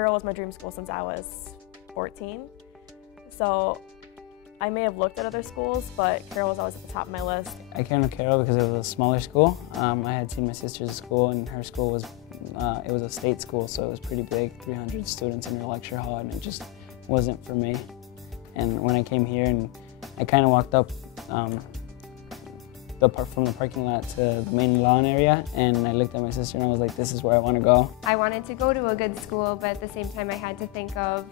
Carroll was my dream school since I was 14. So I may have looked at other schools, but Carroll was always at the top of my list. I came to Carroll because it was a smaller school. I had seen my sister's school, and her school was, it was a state school, so it was pretty big, 300 students in her lecture hall, and it just wasn't for me. And when I came here, and I kind of walked up from the parking lot to the main lawn area, and I looked at my sister and I was like, this is where I want to go. I wanted to go to a good school, but at the same time I had to think of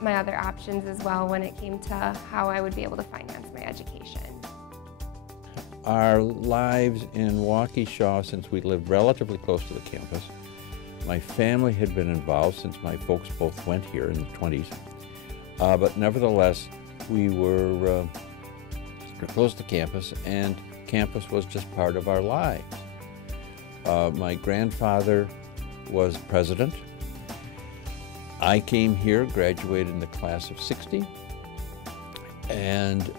my other options as well when it came to how I would be able to finance my education. Our lives in Waukesha, since we lived relatively close to the campus, my family had been involved since my folks both went here in the 20s. But nevertheless, we were close to campus, and campus was just part of our lives. My grandfather was president. I came here, graduated in the class of '60, and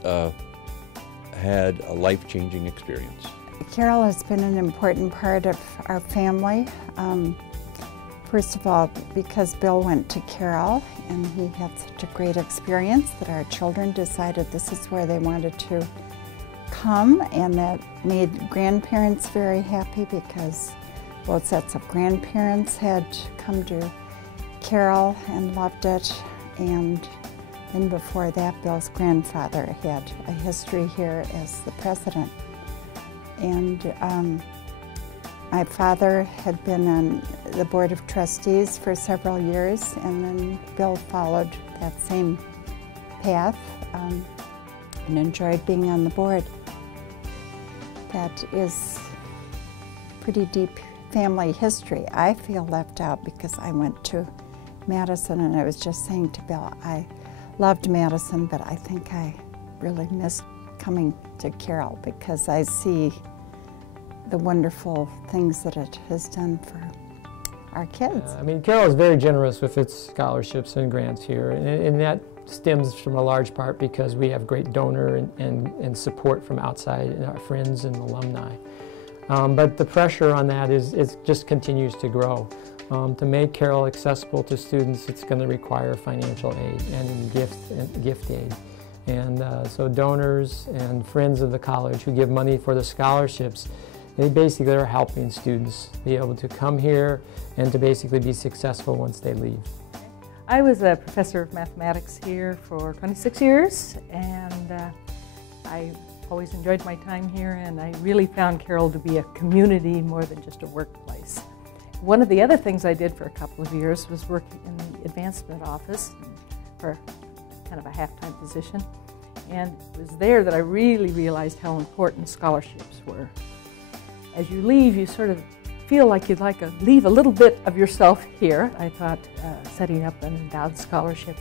had a life-changing experience. Carroll has been an important part of our family. First of all, because Bill went to Carroll and he had such a great experience that our children decided this is where they wanted to come, and that made grandparents very happy because both sets of grandparents had come to Carroll and loved it. And then before that, Bill's grandfather had a history here as the president. And my father had been on the Board of Trustees for several years, and then Bill followed that same path and enjoyed being on the board. That is pretty deep family history. I feel left out because I went to Madison, and I was just saying to Bill, I loved Madison, but I think I really missed coming to Carroll because I see the wonderful things that it has done for our kids. I mean, Carroll is very generous with its scholarships and grants here, and that stems from a large part because we have great donor and support from outside and our friends and alumni. But the pressure on that just continues to grow. To make Carroll accessible to students, it's going to require financial aid and gift aid. And so donors and friends of the college who give money for the scholarships, they basically are helping students be able to come here and to basically be successful once they leave. I was a professor of mathematics here for 26 years, and I always enjoyed my time here, and I really found Carroll to be a community more than just a workplace. One of the other things I did for a couple of years was work in the advancement office for kind of a half-time position, and it was there that I really realized how important scholarships were. As you leave, you sort of feel like you'd like to leave a little bit of yourself here. I thought setting up an endowed scholarship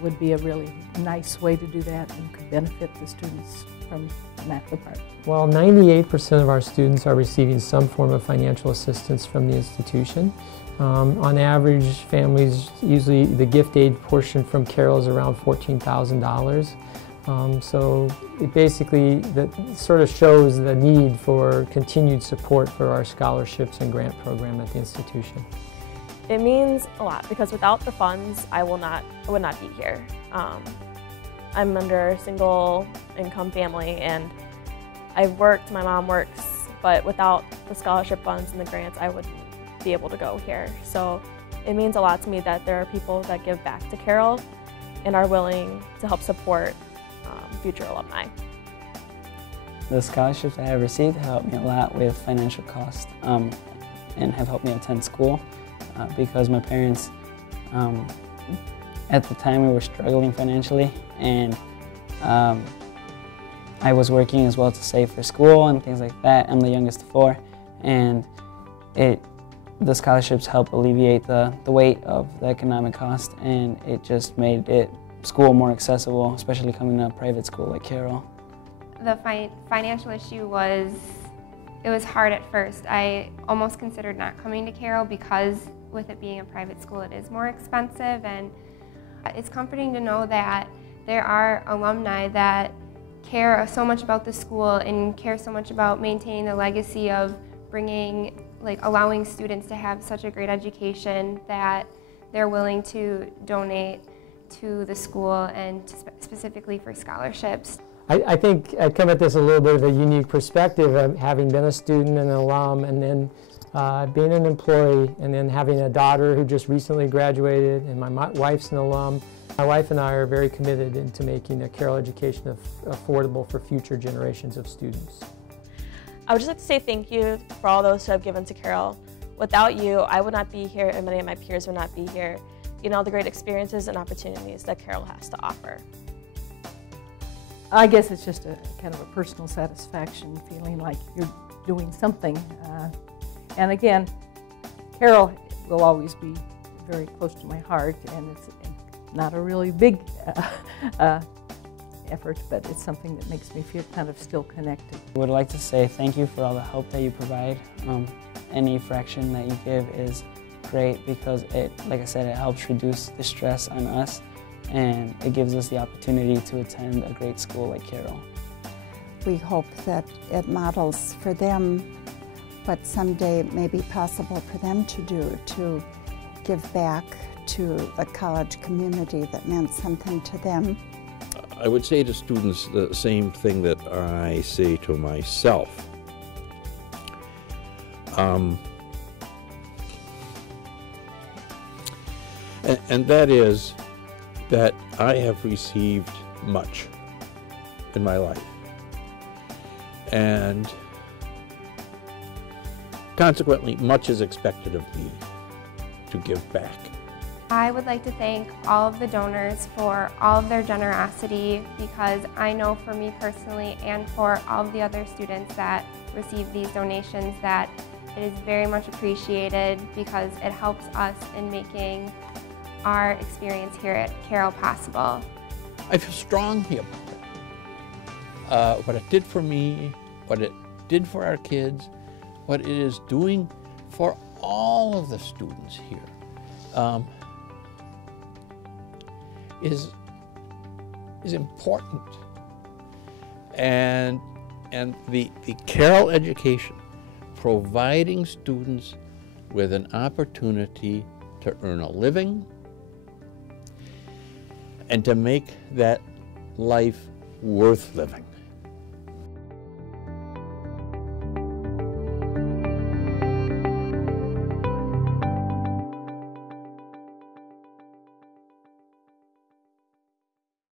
would be a really nice way to do that and could benefit the students from that department. Well, 98% of our students are receiving some form of financial assistance from the institution. On average, families, usually the gift aid portion from Carroll is around $14,000. So it basically that sort of shows the need for continued support for our scholarships and grant program at the institution. It means a lot because without the funds, I would not be here. I'm under a single income family, and I've worked, my mom works, but without the scholarship funds and the grants, I wouldn't be able to go here. So it means a lot to me that there are people that give back to Carroll and are willing to help support future alumni. The scholarships I have received have helped me a lot with financial costs and have helped me attend school because my parents, at the time we were struggling financially, and I was working as well to save for school and things like that. I'm the youngest of four, and the scholarships help alleviate the weight of the economic cost, and it just made school more accessible, especially coming to a private school like Carroll. The financial issue was hard at first. I almost considered not coming to Carroll because with it being a private school, it is more expensive, and it's comforting to know that there are alumni that care so much about the school and care so much about maintaining the legacy of bringing like allowing students to have such a great education that they're willing to donate to the school and specifically for scholarships. I think I come at this a little bit of a unique perspective of having been a student and an alum, and then being an employee, and then having a daughter who just recently graduated, and my wife's an alum. My wife and I are very committed into making a Carroll education affordable for future generations of students. I would just like to say thank you for all those who have given to Carroll. Without you, I would not be here, and many of my peers would not be here. You know, the great experiences and opportunities that Carroll has to offer. I guess it's just a kind of a personal satisfaction, feeling like you're doing something. And again, Carroll will always be very close to my heart, and it's not a really big effort, but it's something that makes me feel kind of still connected. I would like to say thank you for all the help that you provide. Any fraction that you give is great because it, like I said, it helps reduce the stress on us, and it gives us the opportunity to attend a great school like Carroll. We hope that it models for them what someday may be possible for them to do, to give back to a college community that meant something to them. I would say to students the same thing that I say to myself. And that is that I have received much in my life, and consequently much is expected of me to give back. I would like to thank all of the donors for all of their generosity, because I know for me personally and for all of the other students that receive these donations that it is very much appreciated, because it helps us in making our experience here at Carroll possible. I feel strongly about it. What it did for me, what it did for our kids, what it is doing for all of the students here is important. And the Carroll education, providing students with an opportunity to earn a living and to make that life worth living.